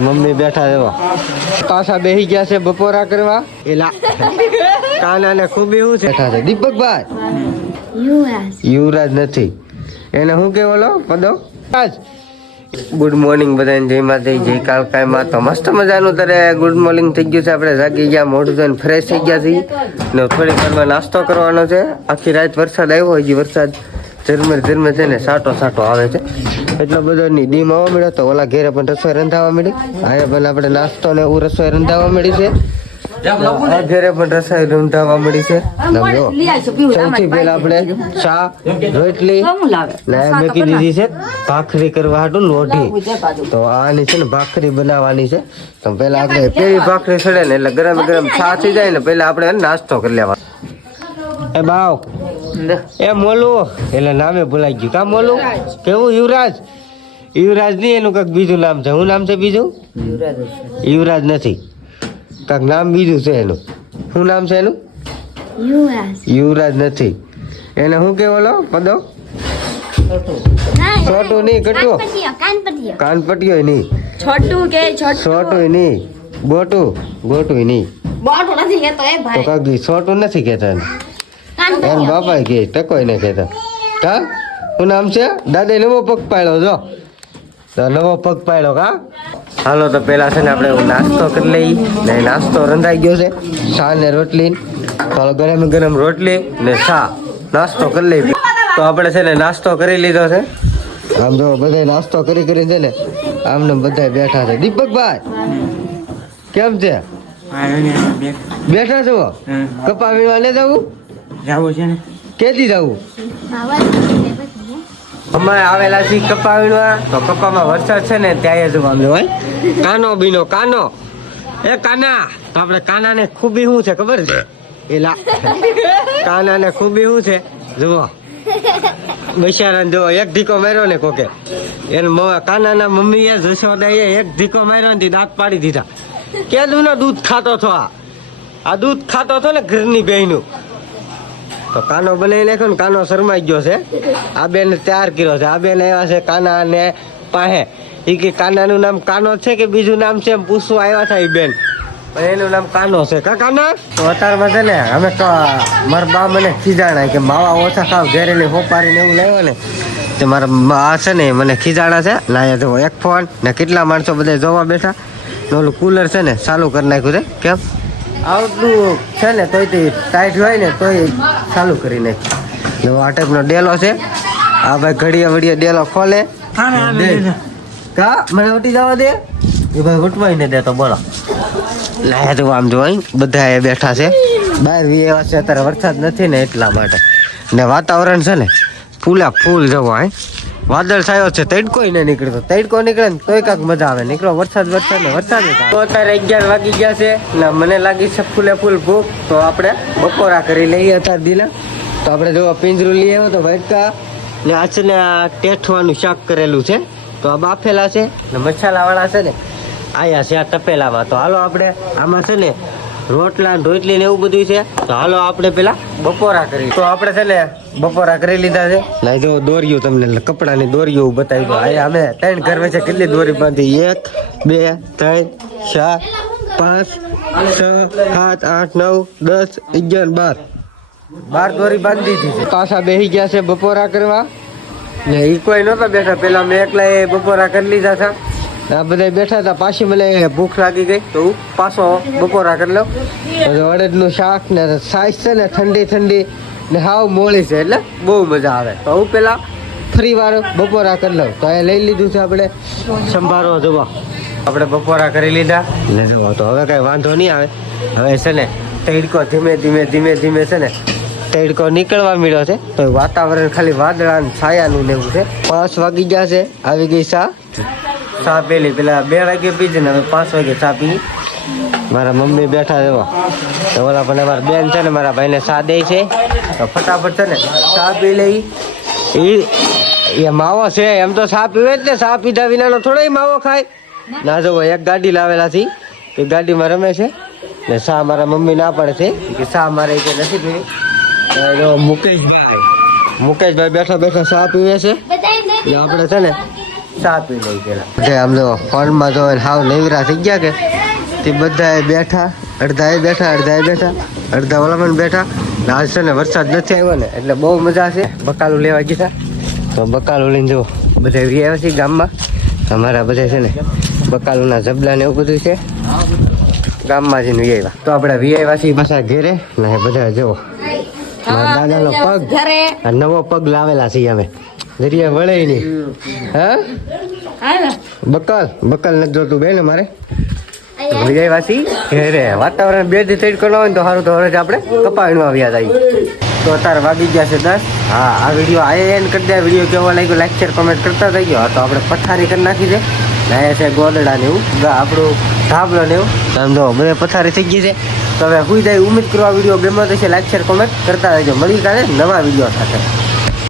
Mummy બેઠા એવો પાછા બેસી ગયા છે બપોરા કરવા. એલા કાના ને ખૂબી શું છે બેઠા છે દીપકભાઈ. યુવરાજ નથી એને શું કે બોલો પદો. ગુડ મોર્નિંગ બધાને, જય માતા જય કાલકાઈ માં. તો મસ્ત મજાનું તારે ગુડ મોર્નિંગ થઈ ગયું છે. આપણે જાગી ગયા, મોઢું ધોઈને ફ્રેશ થઈ ગયા છીએ ને થોડીક વારમાં નાસ્તો કરવાનો છે. આખી રાત વરસાદ આવ્યો, હજી વરસાદ ઝરમર છે ને સાટો આવે છે. એટલો બધો ની ડીમ આવવા મળ્યો તો ઓલા ઘેરે પણ રસોઈ રંધાવા મળી. અહીંયા પણ આપણે નાસ્તો ને એવું રસોઈ રંધાવા મળી છે. ઘરે પણ રસોઈ રંધાવા મળી છે. સૌથી પહેલા આપણે ચા રોટલી મેકી દીધી છે ભાખરી કરવા હાટું લોઢી. તો આની છે ને ભાખરી બનાવવાની છે. તો પેલા આપણે પેલી ભાખરી સડે ને એટલે ગરમ ચા થઈ જાય ને પેલા આપણે નાસ્તો કરી લેવા. એ બાવ એ મોલું એટલે નામે ભૂલાઈ ગયું. કા મોલું કેવું? યુવરાજ નહીં, એનું કઈક બીજું નામ છે. શું નામ છે બીજું? યુવરાજ નથી, કઈક નામ બીજું છે એનું. શું નામ છે એનું? યુવરાજ નથી. એને શું કે બોલો પદો? છોટું નહીં, કટું કાનપટિયો નહીં, છોટું નહીં, ગોટું નહીં. તો કાકી છોટું નથી કેતા એમ બાપા કે ટકોઈ ને કેતા. કા શું નામ છે? દાદા નવો પગ પાડ્યો જો, નવો પગ પાડ્યો. કા હાલો તો પેલા છે ને આપણે નાસ્તો કરી લઈ. ને નાસ્તો રંધાઈ ગયો છે. ચા ને રોટલી, ગરમ રોટલી ને ચા નાસ્તો કરી લઈ. તો આપણે છે ને નાસ્તો કરી લીધો છે. આમ જો બધા નાસ્તો કરી છે ને આમને બધા બેઠા છે. દીપકભાઈ કેમ છે? બેઠા છો? કપા વીણવા ને જવું છે ને? કેદી જવું? અમે આવેલા છીએ કપા વીણવા. તો કપામાં વરસાદ છે ને ત્યાં જવાનું હોય. કાનો બીનો કાનો, એ કાના. તો આપણે કાના ને ખૂબી શું છે ખબર છે? એલા કાના ને ખૂબી શું છે જુઓ. બિચારા જો એક ધીકો માર્યો ને કોકે એને કાના ના મમ્મી એ જશોદાએ એક ધીકો માર્યો ને દાંત પાડી દીધા. કેદું નો દૂધ ખાતો છો? આ દૂધ ખાતો હતો ને ઘરની બહેનું. તો કાનો બનાવી નાખ્યો ને કાનો શરમાઈ ગયો છે. આ બેન તૈયાર કર્યો છે. આ બેન આવ્યા છે કાના ને પાસે. એ કે કાનાનું નામ કાનો છે કે બીજું નામ છે એમ પૂછવા આવ્યા હતા એ બેન. એનું નામ કાનો છે. કા કાના? તો અત્યારમાં છે ને અમે મારા બા મને ખીજાણા કે માવા ઓછા ખાવ, ઘેરેલી હોપારીને એવું લાવ્યો ને તે મારા બા છે ને મને ખીજાણા છે. ને અહીંયા જો એક ફોન ને કેટલા માણસો બધા જોવા બેઠા. ઓલું કુલર છે ને ચાલુ કરી નાખ્યું છે. કેમ આવતું છે ને તોય ટાઈટ હોય ને તોય ચાલુ કરી નાખ્યું. આ ટાઈપનો ડેલો છે. આ ભાઈ ઘડીએ ડેલો ખોલે. કા મને વટી જવા દે? એ ભાઈ વટવાઈ ને દે તો બોલો. લાયા તો આમ જો બધા એ બેઠા છે. બહાર એવા છે અત્યારે વરસાદ નથી ને એટલા માટે. ને વાતાવરણ છે ને ફૂલ જવો. વાદળ છાયો છે. તડકો ને નીકળતો. તડકો નીકળે ને તોય કાંક મજા આવે. નીકળો વરસાદ તો અત્યારે 11 વાગી ગયા છે ને મને લાગી છે ફૂલ ભૂખ. તો આપણે બપોરા કરી લઈએ અત્યારે દિલા. તો આપણે જો પિંજરું લઈ આવ્યો તો વાટકા ને આ છે ને આ ટેઠવાનું શાક કરેલું છે. તો આ બાફેલા છે ને મસાલા વાળા છે ને આયા છે આ તપેલામાં. તો હાલો આપણે આમાં છે ને રોટલી ને એવું બધું છે. તો હાલો આપણે પેલા બપોરા કરી. તો આપણે છે ને બપોરા કરી લીધા છે. ના જો દોર્યું તમને કપડાની દોરીઓ બતાવી દો. અહીંયા અમે 3 ઘર વચ્ચે કેટલી દોરી બાંધી? 1 2 3 4 5 6 7 8 9 10 11 12 દોરી બાંધી દીધી છે. પાછા બેસી ગયા છે બપોરા કરવા. ને એ કોઈ નહોતા બેઠા. પેલા મેં એકલા એ બપોરા કરી લીધા હતા. આ બધા બેઠા હતા. પાછી મને ભૂખ લાગી ગઈ તો હું પાછો બપોરા કરી લઉં. અડદનું શાક ને સાઈઝ છે ને ઠંડી ને હાવ મોળી છે એટલે બહુ મજા આવે. તો હું પેલા ફરી વાર બપોરા કરી લઉં. તો એ લઈ લીધું છે આપણે સંભારો જોવા. આપણે બપોરા કરી લીધા ને જોવા. તો હવે કઈ વાંધો નહીં આવે. હવે છે ને તડકો ધીમે છે ને તડકો નીકળવા મળ્યો છે. તો વાતાવરણ ખાલી વાદળા ને છાયાનું લેવું છે. 5 વાગી ગયા છે. આવી ગઈ ચા પેલી પેલા 2 વાગે પીધી ને હવે 5 વાગે ચા પી. મારા મમ્મી બેઠા એવા. ઓલા પણ અમારા બેન છે ને મારા ભાઈને ચા દે છે. તો ફટાફટ છે ને ચા પી લઈ. એ માવો છે એમ તો ચા પીવે જ ને. ચા પીધા વિનાનો થોડો માવો ખાય. ના જો એક ગાડી લાવેલા છે. એ ગાડીમાં રમે છે ને ચા મારા મમ્મી ના પડે છે કે ચા મારે કે નથી પીવી. મુકેશભાઈ બેઠા ચા પીવે છે. આપણે છે ને ચા પી લઈ પેલા આમ તો ફોનમાં તો હાવ નવરા થઈ ગયા કે તે બધા બેઠા અડધા બેઠા અડધા ઓલામાં બેઠા આજ છે ને વરસાદ નથી આવ્યો ને એટલે બહુ મજા છે બકાલું લેવા ગયા તો બકાલું લઈને જો બધા આવ્યા છે ગામમાં અમારા બધા છે ને બકાલુના જબલા ને એવું બધું છે ગામમાં જઈને આવ્યા તો આપણે આવ્યા છીએ પાછા ઘેરે ને બધા જો મારા દાદાનો પગ આ નવો પગ લાવેલા છીએ અમે જરીએ વળે નહીં હા બકલ નથી જોતું બેન અમારે વિજયવાસી ઘેરે વાતાવરણ 2 થી 3 કલો હોય ને તો સારું તો હવે આપણે કપાવીમાં આવ્યા જઈએ તો અત્યારે વાગી ગયા છે 10 હા આ વિડીયો આ એન્ડ કરી દે વિડીયો કેવો લાગ્યો લાઈક શેર કોમેન્ટ કરતા થઈ ગયો તો આપણે પથારી કરી નાખી છે ને છે ગોદડા ને એવું આપણું ધાબળો ને એવું સમજો બધે પથારી થઈ ગઈ છે તો હવે હુઈ જાય ઉમેદ કરવા વિડીયો ગમે તો છે લાઈક શેર કોમેન્ટ કરતા રહેજો મળી કાલે નવા વિડીયો સાથે